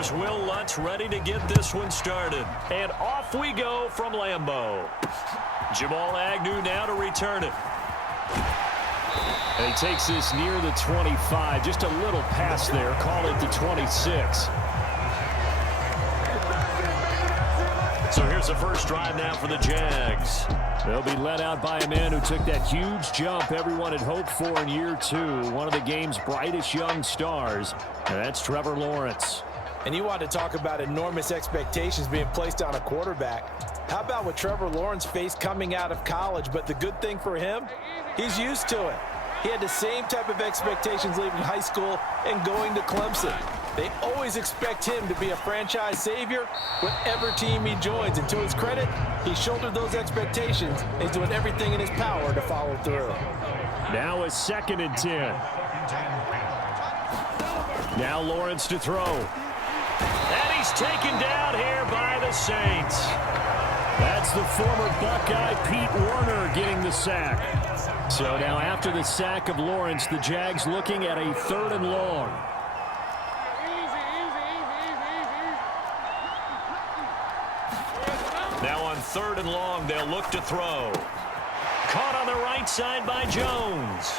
here's Will Lutz ready to get this one started. And off we go from Lambeau. Jamal Agnew now to return it. And he takes this near the 25. Just a little pass there. Call it the 26. So here's the first drive now for the Jags. They'll be led out by a man who took that huge jump everyone had hoped for in year two. One of the game's brightest young stars. And that's Trevor Lawrence. And you want to talk about enormous expectations being placed on a quarterback. How about what Trevor Lawrence faced coming out of college? But the good thing for him, he's used to it. He had the same type of expectations leaving high school and going to Clemson. They always expect him to be a franchise savior whatever team he joins. And to his credit, he shouldered those expectations and he's doing everything in his power to follow through. Now a 2nd and 10. Now Lawrence to throw. And he's taken down here by the Saints. That's the former Buckeye Pete Werner getting the sack. So now after the sack of Lawrence, the Jags looking at a 3rd and long. Now on 3rd and long, they'll look to throw. Caught on the right side by Jones.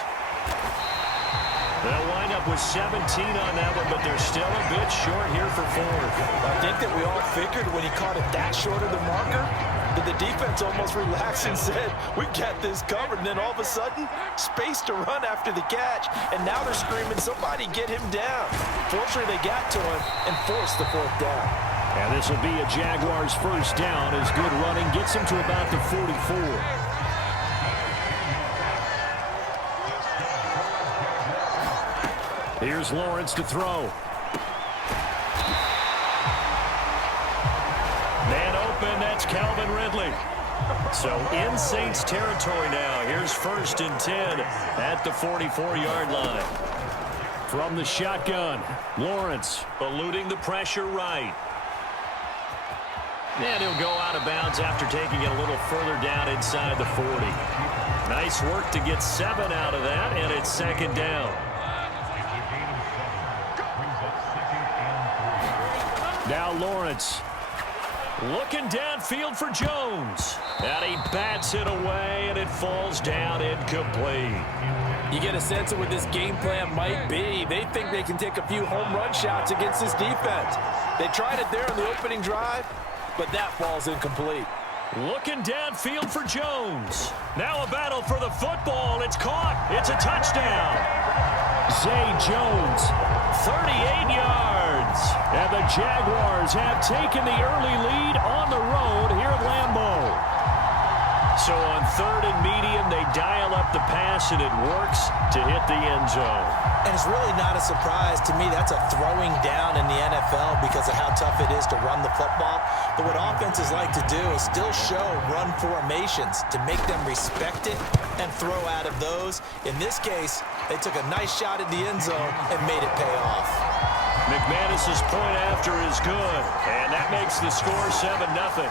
They'll wind up with 17 on that one, but they're still a bit short here for 4th. I think that we all figured when he caught it that short of the marker, that the defense almost relaxed and said, we got this covered. And then all of a sudden, space to run after the catch. And now they're screaming, somebody get him down. Fortunately, they got to him and forced the 4th down. And this will be a Jaguars first down as good running gets him to about the 44. Here's Lawrence to throw. Man open, that's Calvin Ridley. So in Saints territory now. Here's 1st and 10 at the 44-yard line. From the shotgun, Lawrence eluding the pressure right. And he'll go out of bounds after taking it a little further down inside the 40. Nice work to get 7 out of that, and it's 2nd down. Now Lawrence looking downfield for Jones. And he bats it away, and it falls down incomplete. You get a sense of what this game plan might be. They think they can take a few home run shots against this defense. They tried it there in the opening drive, but that falls incomplete. Looking downfield for Jones. Now a battle for the football. It's caught. It's a touchdown. Zay Jones, 38 yards. And the Jaguars have taken the early lead on the road here at Lambeau. So on 3rd and medium, they dial up the pass, and it works to hit the end zone. And it's really not a surprise to me. That's a throwing down in the NFL because of how tough it is to run the football. But what offenses like to do is still show run formations to make them respect it and throw out of those. In this case, they took a nice shot at the end zone and made it pay off. McManus's point after is good, and that makes the score 7-0.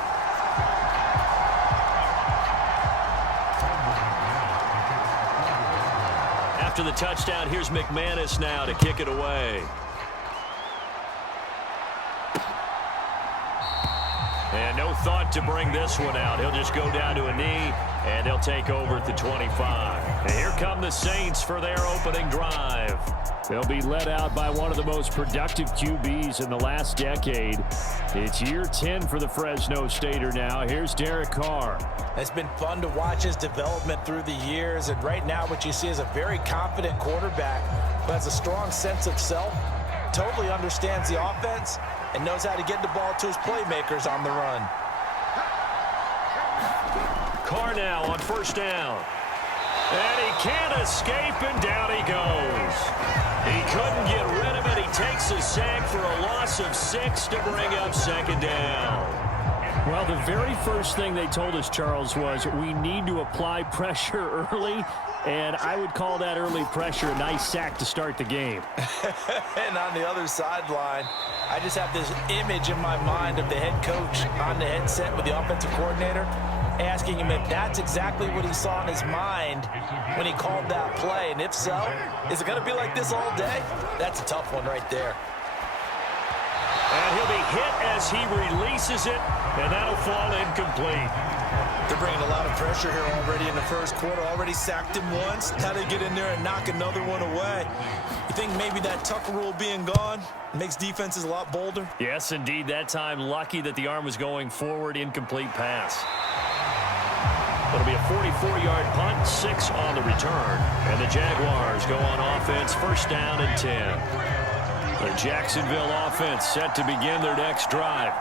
After the touchdown, here's McManus now to kick it away. And no thought to bring this one out. He'll just go down to a knee, and he'll take over at the 25. And here come the Saints for their opening drive. They'll be led out by one of the most productive QBs in the last decade. It's year 10 for the Fresno Stater now. Here's Derek Carr. It's been fun to watch his development through the years, and right now what you see is a very confident quarterback who has a strong sense of self, totally understands the offense, and knows how to get the ball to his playmakers on the run. Carr now on 1st down. And he can't escape, and down he goes. He couldn't get rid of it. He takes a sack for a loss of 6 to bring up 2nd down. Well, the very first thing they told us, Charles, was we need to apply pressure early, and I would call that early pressure a nice sack to start the game. And on the other sideline, I just have this image in my mind of the head coach on the headset with the offensive coordinator asking him if that's exactly what he saw in his mind when he called that play. And if so, is it going to be like this all day? That's a tough one right there. And he'll be hit as he releases it, and that'll fall incomplete. They're bringing a lot of pressure here already in the first quarter. Already sacked him once. How to get in there and knock another one away. You think maybe that Tucker rule being gone makes defenses a lot bolder? Yes, indeed. That time, lucky that the arm was going forward. Incomplete pass. It'll be a 44-yard punt, 6 on the return. And the Jaguars go on offense, first down and 10. The Jacksonville offense set to begin their next drive.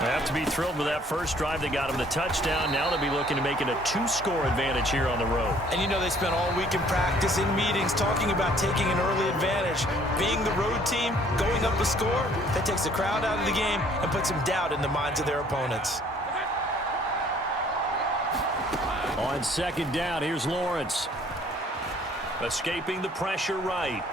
They have to be thrilled with that first drive. They got them the touchdown. Now they'll be looking to make it a 2-score advantage here on the road. And you know they spent all week in practice, in meetings, talking about taking an early advantage. Being the road team, going up a score, that takes the crowd out of the game and puts some doubt in the minds of their opponents. On second down, here's Lawrence. Escaping the pressure right.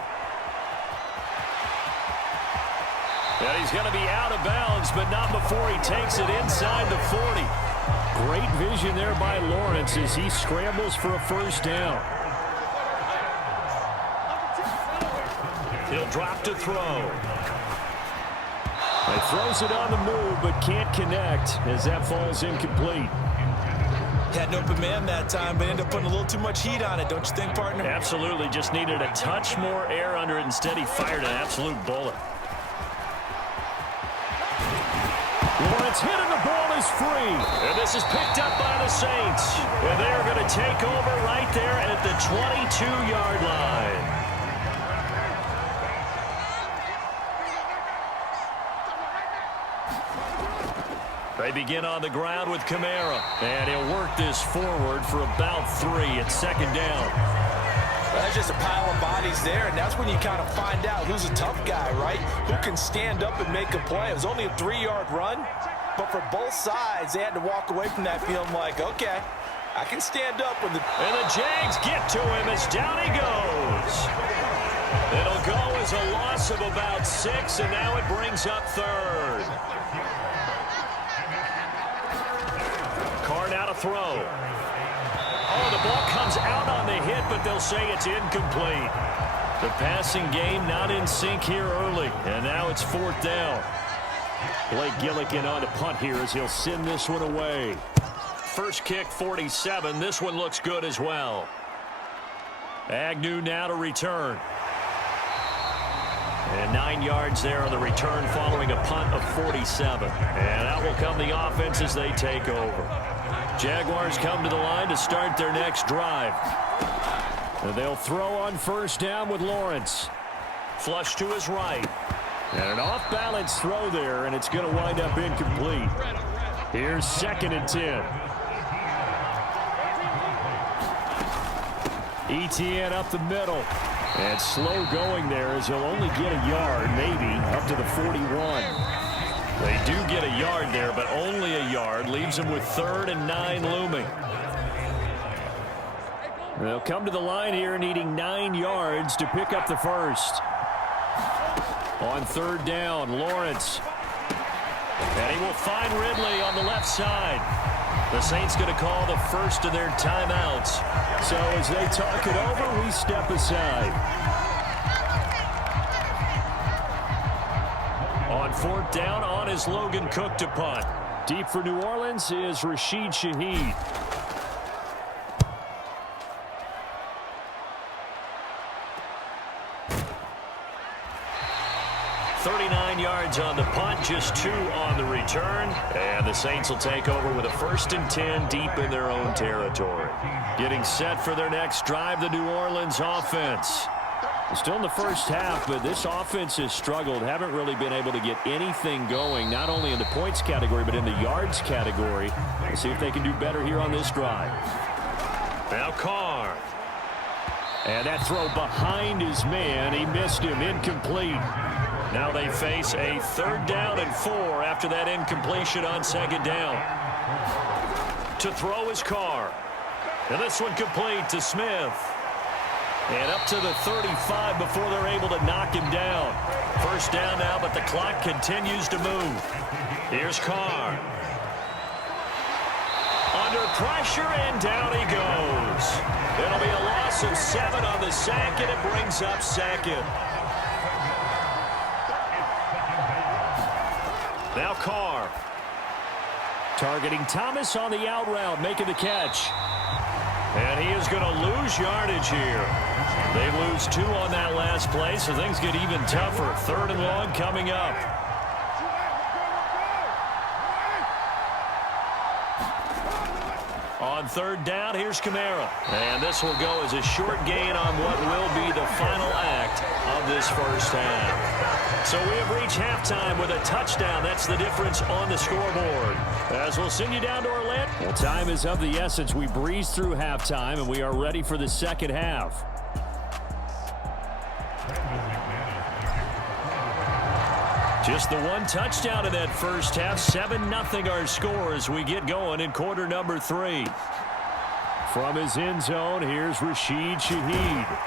And he's going to be out of bounds, but not before he takes it inside the 40. Great vision there by Lawrence as he scrambles for a first down. He'll drop to throw. He throws it on the move, but can't connect as that falls incomplete. Had an open man that time, but ended up putting a little too much heat on it, don't you think, partner? Absolutely. Just needed a touch more air under it. Instead, he fired an absolute bullet. Lawrence hit and the ball is free. And this is picked up by the Saints. And they're going to take over right there at the 22-yard line. They begin on the ground with Kamara. And he'll work this forward for about 3 at second down. That's just a pile of bodies there, and that's when you kind of find out who's a tough guy, right? Who can stand up and make a play. It was only a 3-yard run, but for both sides, they had to walk away from that feeling like, okay, I can stand up when the... And the Jags get to him as down he goes. It'll go as a loss of about 6, and now it brings up third. Carr now to throw. Oh, the ball comes out on the hit, but they'll say it's incomplete. The passing game not in sync here early, and now it's fourth down. Blake Gillikin on to punt here as he'll send this one away. First kick, 47. This one looks good as well. Agnew now to return. And 9 yards there on the return following a punt of 47. And out will come the offense as they take over. Jaguars come to the line to start their next drive. And they'll throw on first down with Lawrence. Flush to his right. And an off-balance throw there, and it's going to wind up incomplete. Here's second and 10. Etienne up the middle. And slow going there as he'll only get a yard, maybe, up to the 41. They do get a yard there, but only a yard. Leaves them with 3rd and 9 looming. They'll come to the line here needing 9 yards to pick up the first. On third down, Lawrence. And he will find Ridley on the left side. The Saints going to call the first of their timeouts. So as they talk it over, we step aside. On fourth down, on is Logan Cook to punt. Deep for New Orleans is Rashid Shaheed. Yards on the punt, just 2 on the return, and the Saints will take over with a 1st and 10 deep in their own territory. Getting set for their next drive, the New Orleans offense. Still in the first half, but this offense has struggled. Haven't really been able to get anything going, not only in the points category, but in the yards category. We'll see if they can do better here on this drive. Now Carr. And that throw behind his man. He missed him, incomplete. Now they face a 3rd down and 4 after that incompletion on second down. To throw is Carr. And this one complete to Smith. And up to the 35 before they're able to knock him down. First down now, but the clock continues to move. Here's Carr. Under pressure, and down he goes. It'll be a loss of 7 on the sack, and it brings up second. Now Carr. Targeting Thomas on the out route, making the catch. And he is going to lose yardage here. They lose 2 on that last play, so things get even tougher. 3rd and long coming up. On 3rd down, here's Kamara. And this will go as a short gain on what will be the final act of this first half. So we have reached halftime with a touchdown. That's the difference on the scoreboard. As we'll send you down to Orlando. Well, time is of the essence. We breeze through halftime, and we are ready for the second half. Just the 1 touchdown in that first half. 7-0 our score as we get going in quarter number 3. From his end zone, here's Rashid Shaheed.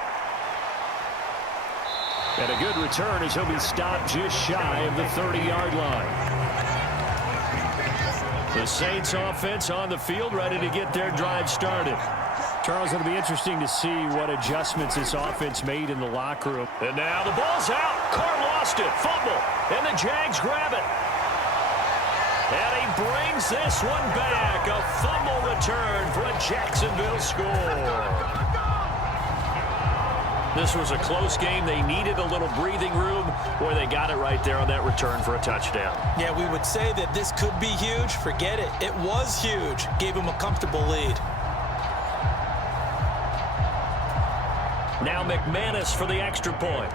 And a good return as he'll be stopped just shy of the 30-yard line. The Saints offense on the field, ready to get their drive started. Charles, it'll be interesting to see what adjustments this offense made in the locker room. And now the ball's out. Carr lost it. Fumble. And the Jags grab it. And he brings this one back. A fumble return for a Jacksonville score. This was a close game. They needed a little breathing room. Boy, they got it right there on that return for a touchdown. Yeah, we would say that this could be huge. Forget it. It was huge. Gave him a comfortable lead. Now McManus for the extra point.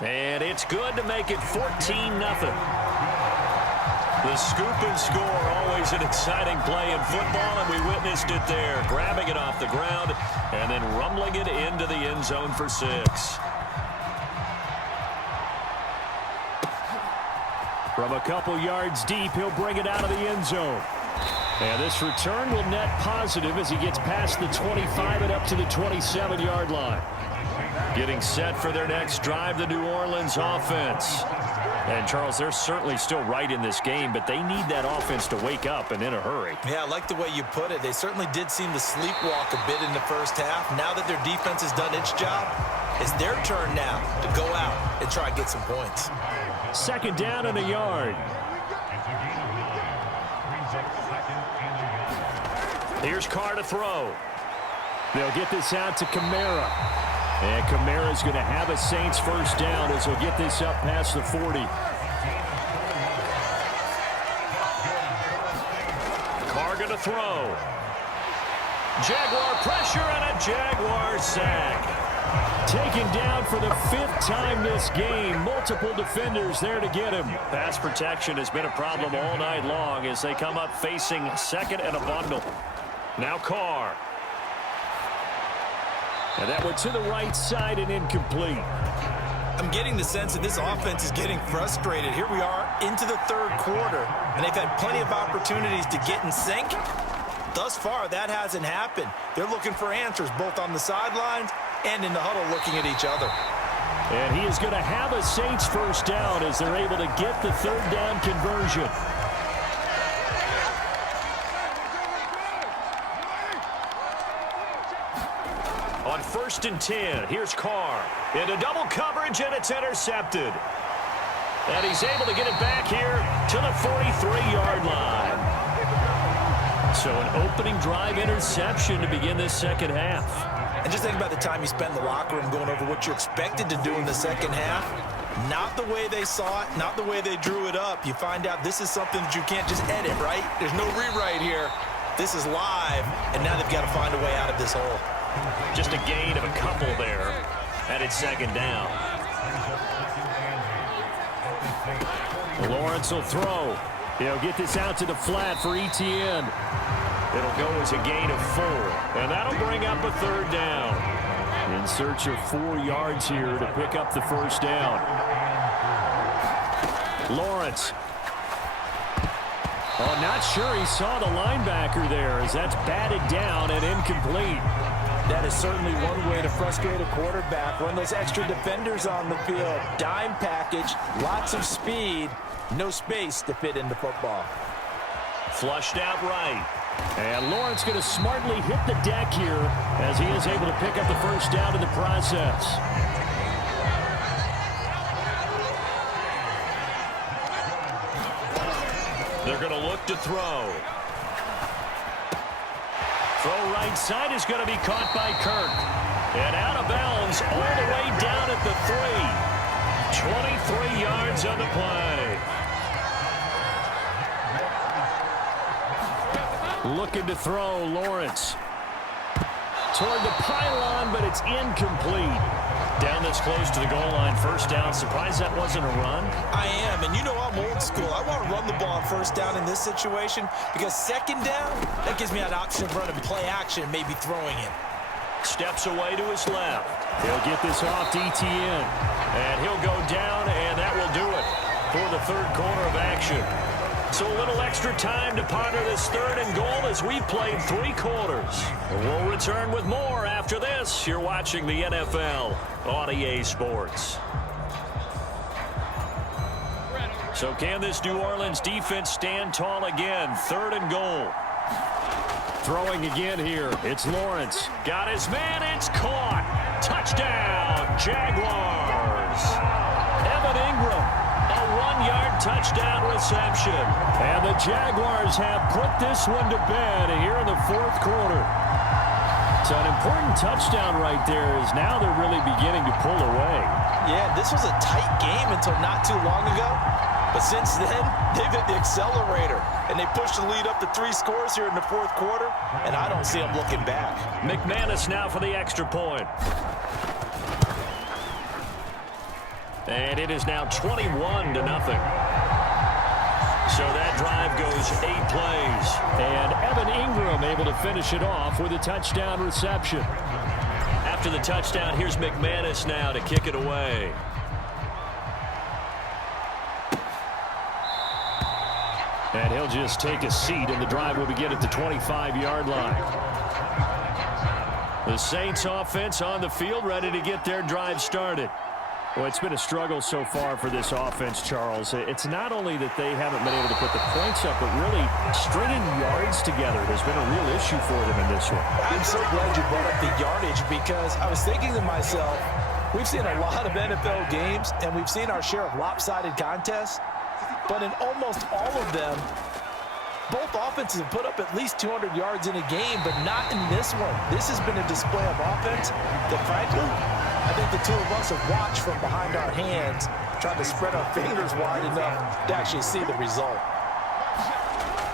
And it's good to make it 14-0. The scoop and score, always an exciting play in football, and we witnessed it there. Grabbing it off the ground and then rumbling it into the end zone for 6. From a couple yards deep, he'll bring it out of the end zone. And this return will net positive as he gets past the 25 and up to the 27-yard line. Getting set for their next drive, the New Orleans offense. And, Charles, they're certainly still right in this game, but they need that offense to wake up and in a hurry. Yeah, I like the way you put it. They certainly did seem to sleepwalk a bit in the first half. Now that their defense has done its job, it's their turn now to go out and try and get some points. 2nd down and a yard. Here's Carr to throw. They'll get this out to Kamara. And Kamara's going to have a Saints first down as he'll get this up past the 40. Carr going to throw. Jaguar pressure and a Jaguar sack. Taken down for the 5th time this game. Multiple defenders there to get him. Pass protection has been a problem all night long as they come up facing 2nd and a bundle. Now Carr. And that one to the right side and incomplete. I'm getting the sense that this offense is getting frustrated. Here we are into the 3rd quarter, and they've had plenty of opportunities to get in sync. Thus far, that hasn't happened. They're looking for answers both on the sidelines and in the huddle looking at each other. And he is going to have a Saints first down as they're able to get the 3rd down conversion. On 1st and 10, here's Carr. Into double coverage, and it's intercepted. And he's able to get it back here to the 43-yard line. So an opening drive interception to begin this second half. And just think about the time you spent in the locker room going over what you're expected to do in the second half. Not the way they saw it, not the way they drew it up. You find out this is something that you can't just edit, right? There's no rewrite here. This is live, and now they've got to find a way out of this hole. Just a gain of a couple there, and it's 2nd down. Lawrence will throw. He'll get this out to the flat for Etienne. It'll go as a gain of 4, and that'll bring up a 3rd down. In search of 4 yards here to pick up the first down. Lawrence. Oh, not sure he saw the linebacker there as that's batted down and incomplete. That is certainly one way to frustrate a quarterback. Run those extra defenders on the field. Dime package, lots of speed, no space to fit into football. Flushed out right. And Lawrence going to smartly hit the deck here as he is able to pick up the first down in the process. They're going to look to throw. Throw right side is going to be caught by Kirk. And out of bounds all the way down at the 3. 23 yards on the play. Looking to throw, Lawrence. Toward the pylon, but it's incomplete. Down this close to the goal line, first down. Surprised that wasn't a run? I am, and you know I'm old school. I want to run the ball on first down in this situation because second down, that gives me an option of running play action, maybe throwing it. Steps away to his left. He'll get this off DTN, and he'll go down, and that will do it for the third quarter of action. So a little extra time to ponder this third and goal as we played 3 quarters. We'll return with more after this. You're watching the NFL on EA Sports. So can this New Orleans defense stand tall again? Third and goal. Throwing again here. It's Lawrence. Got his man. It's caught. Touchdown, Jaguars. Evan Ingram. A 1-yard touchdown reception. And the Jaguars have put this one to bed here in the fourth quarter. So an important touchdown right there is now they're really beginning to pull away. Yeah, this was a tight game until not too long ago. But since then, they've hit the accelerator. And they pushed the lead up to 3 scores here in the fourth quarter. And I don't see them looking back. McManus now for the extra point. And it is now 21-0. So that drive goes 8 plays. And Evan Ingram able to finish it off with a touchdown reception. After the touchdown, here's McManus now to kick it away. And he'll just take a seat, and the drive will begin at the 25-yard line. The Saints offense on the field, ready to get their drive started. Well, it's been a struggle so far for this offense, Charles. It's not only that they haven't been able to put the points up, but really stringing yards together has been a real issue for them in this one. I'm so glad you brought up the yardage because I was thinking to myself, we've seen a lot of NFL games, and we've seen our share of lopsided contests. But in almost all of them, both offenses have put up at least 200 yards in a game, but not in this one. This has been a display of offense that, frankly, I think the two of us have watched from behind our hands, trying to spread our fingers wide enough to actually see the result.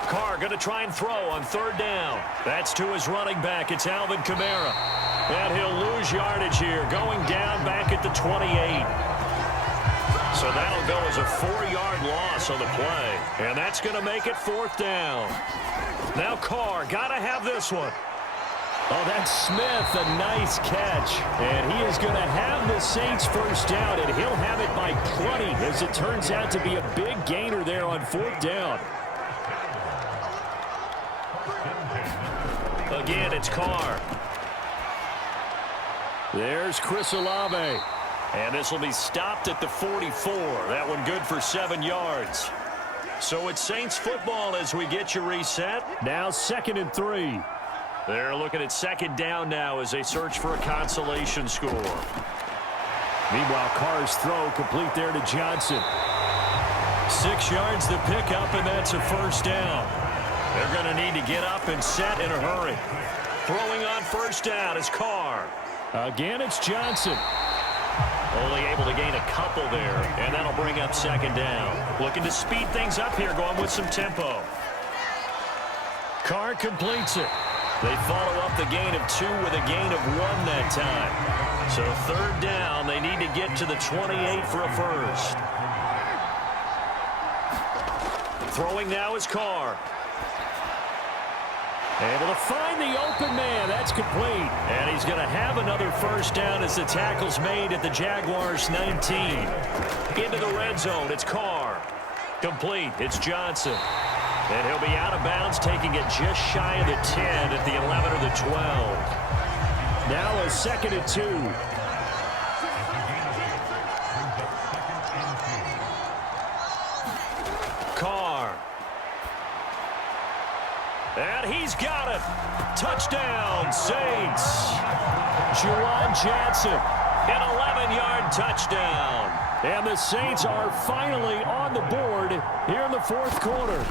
Carr going to try and throw on third down. That's to his running back. It's Alvin Kamara. And he'll lose yardage here, going down back at the 28. So that'll go as a 4-yard loss on the play. And that's going to make it fourth down. Now Carr, got to have this one. Oh, that's Smith, a nice catch. And he is going to have the Saints first down, and he'll have it by plenty, as it turns out to be a big gainer there on fourth down. Again, it's Carr. There's Chris Olave. And this will be stopped at the 44. That one good for 7 yards. So it's Saints football as we get you reset. Now 2nd and 3. They're looking at second down now as they search for a consolation score. Meanwhile, Carr's throw complete there to Johnson. 6 yards to pick up, and that's a first down. They're going to need to get up and set in a hurry. Throwing on first down is Carr. Again, it's Johnson. Only able to gain a couple there, and that'll bring up second down. Looking to speed things up here, going with some tempo. Carr completes it. They follow up the gain of 2 with a gain of 1 that time. So third down, they need to get to the 28 for a first. Throwing now is Carr. Able to find the open man. That's complete. And he's going to have another first down as the tackle's made at the Jaguars 19. Into the red zone, it's Carr. Complete, it's Johnson. And he'll be out of bounds, taking it just shy of the 10 at the 11 or the 12. Now a 2nd and 2. Carr. And he's got it. Touchdown, Saints. Juwan Johnson, an 11-yard touchdown. And the Saints are finally on the board here in the fourth quarter.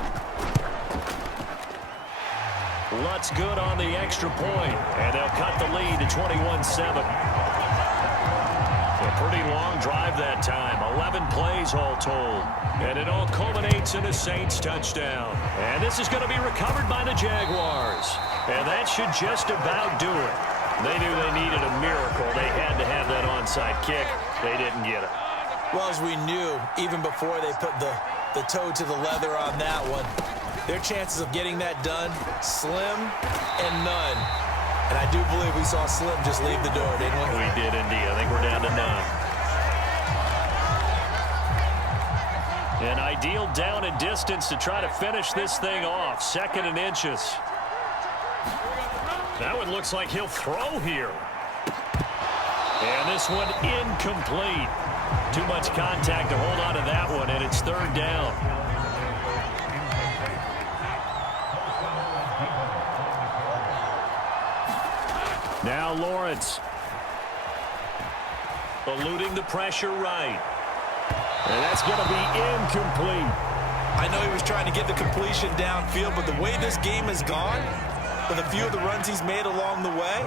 Lutz good on the extra point, and they'll cut the lead to 21-7. A pretty long drive that time, 11 plays all told. And it all culminates in a Saints touchdown. And this is going to be recovered by the Jaguars. And that should just about do it. They knew they needed a miracle. They had to have that onside kick. They didn't get it. Well, as we knew, even before they put the toe to the leather on that one, their chances of getting that done, slim and none. And I do believe we saw Slim just leave the door, didn't we? We did indeed. I think we're down to none. An ideal down and distance to try to finish this thing off. 2nd and inches. That one looks like he'll throw here. And this one incomplete. Too much contact to hold on to that one, and it's 3rd down. Now Lawrence. Eluding the pressure right. And that's going to be incomplete. I know he was trying to get the completion downfield, but the way this game has gone, with a few of the runs he's made along the way,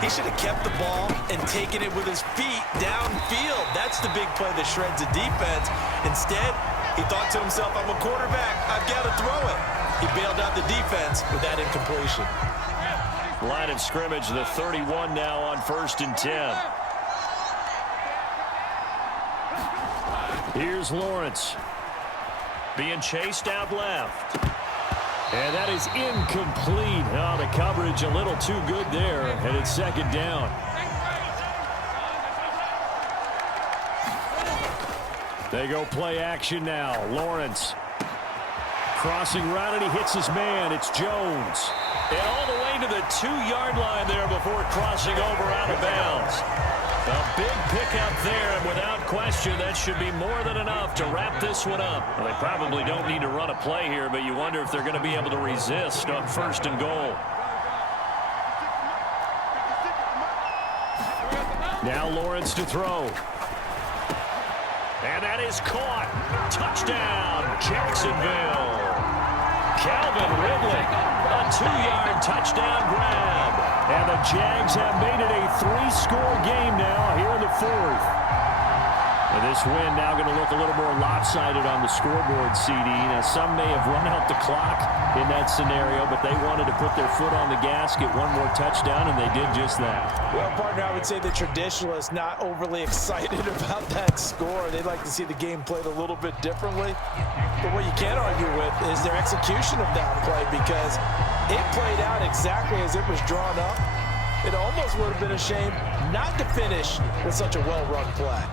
he should have kept the ball and taken it with his feet downfield. That's the big play that shreds the defense. Instead, he thought to himself, I'm a quarterback, I've got to throw it. He bailed out the defense with that incompletion. Line of scrimmage, the 31 now on 1st and 10. Here's Lawrence. Being chased out left. And that is incomplete. Oh, the coverage a little too good there, and it's 2nd down. They go play action now. Lawrence crossing route, and he hits his man. It's Jones. And all the way to the 2-yard line there before crossing over out of bounds. A big pickup there, and without question, that should be more than enough to wrap this one up. Well, they probably don't need to run a play here, but you wonder if they're going to be able to resist on 1st and goal. Now Lawrence to throw. And that is caught. Touchdown, Jacksonville. Calvin Ridley, a 2-yard touchdown grab. And the Jags have made it a 3-score game now here in the 4th. And this win now going to look a little more lopsided on the scoreboard, CD. Now, some may have run out the clock in that scenario, but they wanted to put their foot on the gas, get one more touchdown, and they did just that. Well, partner, I would say the traditionalists not overly excited about that score. They'd like to see the game played a little bit differently. But what you can't argue with is their execution of that play, because it played out exactly as it was drawn up. It almost would have been a shame not to finish with such a well-run play.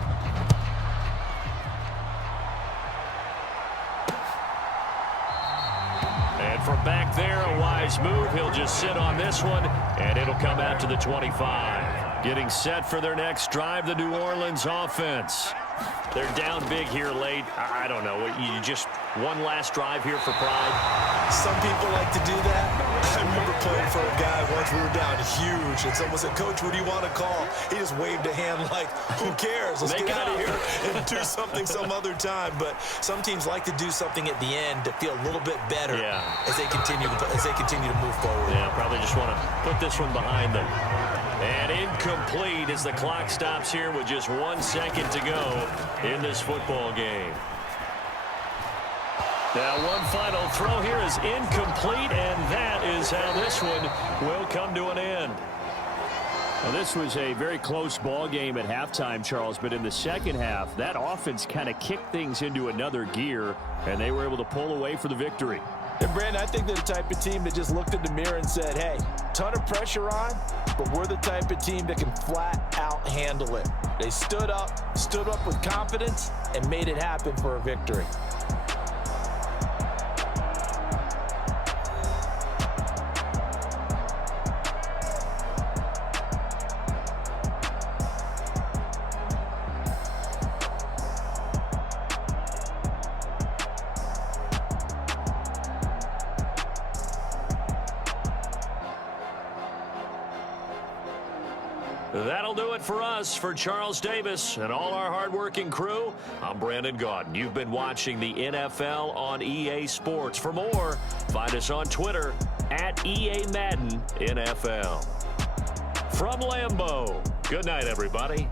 And from back there, a wise move. He'll just sit on this one, and it'll come out to the 25. Getting set for their next drive, the New Orleans offense. They're down big here late. I don't know. You just one last drive here for pride? Some people like to do that. I remember playing for a guy once. We were down huge, and someone said, Coach, what do you want to call? He just waved a hand like, who cares? Let's get out of here and do something some other time. But some teams like to do something at the end to feel a little bit better as they continue to move forward. Yeah, probably just want to put this one behind them. And incomplete as the clock stops here with just 1 second to go in this football game. Now one final throw here is incomplete, and that is how this one will come to an end. Well, this was a very close ball game at halftime, Charles, but in the second half, that offense kind of kicked things into another gear, and they were able to pull away for the victory. And Brandon, I think they're the type of team that just looked in the mirror and said, hey, ton of pressure on, but we're the type of team that can flat out handle it. They stood up with confidence, and made it happen for a victory. That'll do it for us. For Charles Davis and all our hardworking crew, I'm Brandon Gaudin. You've been watching the NFL on EA Sports. For more, find us on Twitter at EA Madden NFL. From Lambeau, good night, everybody.